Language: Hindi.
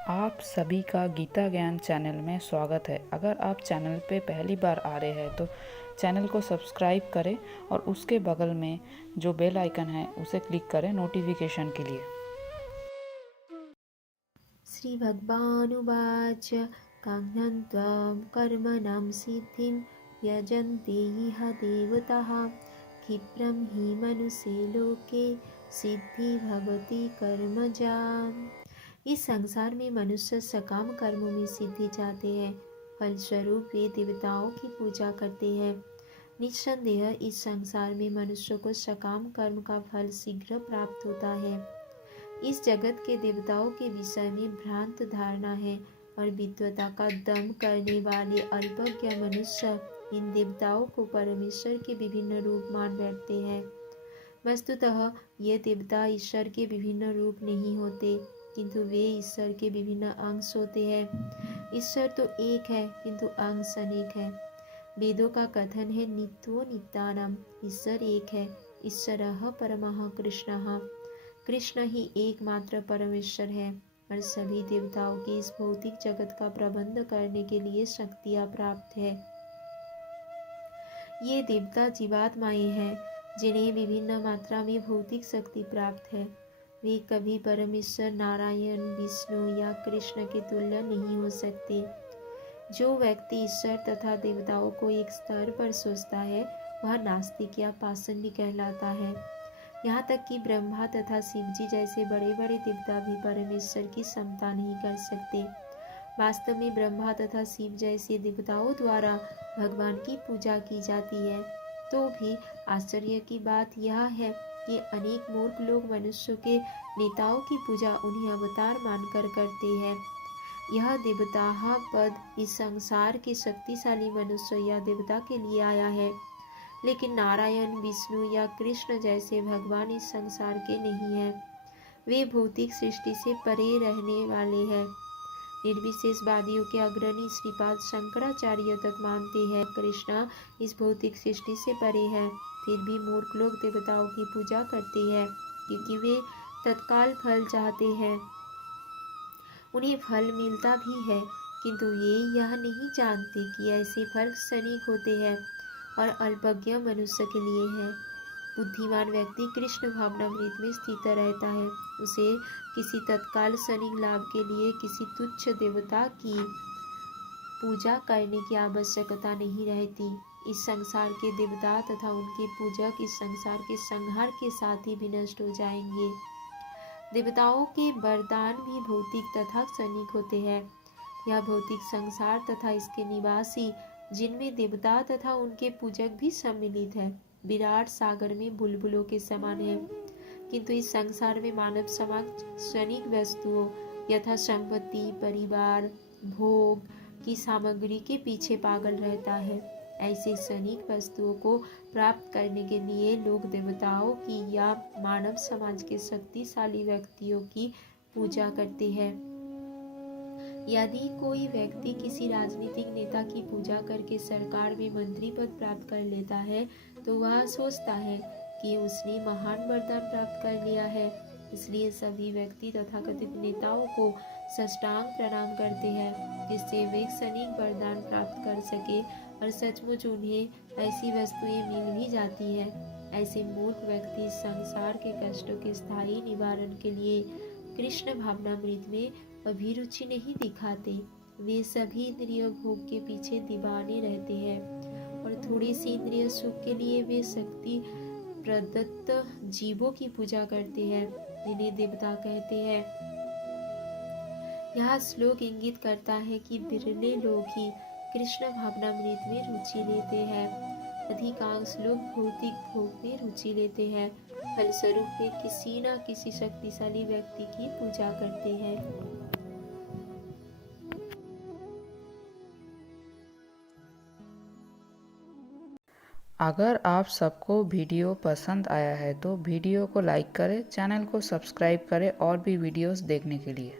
आप सभी का गीता ज्ञान चैनल में स्वागत है। अगर आप चैनल पे पहली बार आ रहे हैं तो चैनल को सब्सक्राइब करें और उसके बगल में जो बेल आइकन है उसे क्लिक करें नोटिफिकेशन के लिए। श्रीभगवानुवाच काङ्क्षन् त्वां कर्मणां सिद्धिं यजन्ते इह देवताः क्षिप्रं हि मनुष्ये लोके सिद्धि भवति कर्मजा। इस संसार में मनुष्य सकाम कर्मों में सिद्धि चाहते हैं, फलस्वरूप वे देवताओं की पूजा करते हैं। निस्संदेह इस संसार में मनुष्य को सकाम कर्म का फल शीघ्र प्राप्त होता है। इस जगत के देवताओं के विषय में भ्रांत धारणा है और विद्वता का दम करने वाले अल्पज्ञ मनुष्य इन देवताओं को परमेश्वर के विभिन्न रूप मान बैठते हैं। वस्तुतः ये देवता ईश्वर के विभिन्न रूप नहीं होते, किंतु वे ईश्वर के विभिन्न अंश होते हैं। ईश्वर तो एक है किंतु अंश अनेक है। वेदों का कथन है नित्यो नित्यानाम, ईश्वर एक है, ईश्वरः परमः कृष्णः, कृष्ण ही एकमात्र परमेश्वर है और सभी देवताओं के इस भौतिक जगत का प्रबंध करने के लिए शक्तियाँ प्राप्त है। ये देवता जीवात्माएं हैं जिन्हें विभिन्न मात्रा में भौतिक शक्ति प्राप्त है। वे कभी परमेश्वर नारायण, विष्णु या कृष्ण के तुल्य नहीं हो सकते। जो व्यक्ति ईश्वर तथा देवताओं को एक स्तर पर सोचता है वह नास्तिक या पाषंडी कहलाता है। यहाँ तक कि ब्रह्मा तथा शिवजी जैसे बड़े बड़े देवता भी परमेश्वर की समता नहीं कर सकते। वास्तव में ब्रह्मा तथा शिव जैसे देवताओं द्वारा भगवान की पूजा की जाती है, तो भी आश्चर्य की बात यह है कि अनेक मूर्ख लोग मनुष्यों के नेताओं की पूजा उन्हें अवतार मानकर करते हैं। यह देवता पद इस संसार के शक्तिशाली मनुष्य या देवता के लिए आया है, लेकिन नारायण, विष्णु या कृष्ण जैसे भगवान इस संसार के नहीं हैं। वे भौतिक सृष्टि से परे रहने वाले हैं। निर्विशेषवादियों के अग्रणी श्रीपाद शंकराचार्य तक मानते हैं कृष्ण इस भौतिक सृष्टि से परे है। फिर भी मूर्ख लोग देवताओं की पूजा करते हैं क्योंकि वे तत्काल फल चाहते हैं। उन्हें फल मिलता भी है, किंतु ये यह नहीं जानते कि ऐसे फल क्षणिक होते हैं और अल्पज्ञ मनुष्य के लिए है। बुद्धिमान व्यक्ति कृष्ण भावनामृत में स्थित रहता है। उसे किसी तत्काल क्षणिक लाभ के लिए किसी तुच्छ देवता की पूजा करने की आवश्यकता नहीं रहती। इस संसार के देवता तथा उनके पूजक इस संसार के संहार के साथ ही विनष्ट हो जाएंगे। देवताओं के वरदान भी भौतिक तथा क्षणिक होते हैं। यह भौतिक संसार तथा इसके निवासी, जिनमें देवता तथा उनके पूजक भी सम्मिलित है, विराट सागर में बुलबुलों के समान है। किंतु इस संसार में मानव समाज क्षणिक वस्तुओं यथा संपत्ति, परिवार, भोग की सामग्री के पीछे पागल रहता है। ऐसे क्षणिक वस्तुओं को प्राप्त करने के लिए लोग देवताओं की या मानव समाज के शक्तिशाली व्यक्तियों की पूजा करते हैं। यदि कोई व्यक्ति किसी राजनीतिक नेता की पूजा करके सरकार में मंत्री पद प्राप्त कर लेता है, तो वह सोचता है कि उसने महान वरदान प्राप्त कर लिया है। इसलिए सभी व्यक्ति तथाकथित नेताओं को साष्टांग प्रणाम करते हैं, जिससे वे क्षणिक वरदान प्राप्त कर सके और सचमुच उन्हें ऐसी वस्तुएं मिल भी जाती हैं। ऐसे मूर्ख व्यक्ति संसार के कष्टों के स्थायी निवारण के लिए कृष्ण भावनामृत में अभिरुचि नहीं दिखाते। वे सभी इंद्रिय भोग के पीछे दीवाने रहते हैं और थोड़ी सी इंद्रिय सुख के लिए वे शक्ति प्रदत्त जीवों की पूजा करते हैं, जिन्हें देवता कहते हैं। यह श्लोक इंगित करता है कि बिरले लोग ही कृष्ण भावनामृत में रुचि लेते हैं। अधिकांश लोग भौतिक भोग में रुचि लेते हैं। फलस्वरूप वे किसी न किसी शक्तिशाली व्यक्ति की पूजा करते हैं। अगर आप सबको वीडियो पसंद आया है तो वीडियो को लाइक करें, चैनल को सब्सक्राइब करें और भी वीडियोस देखने के लिए।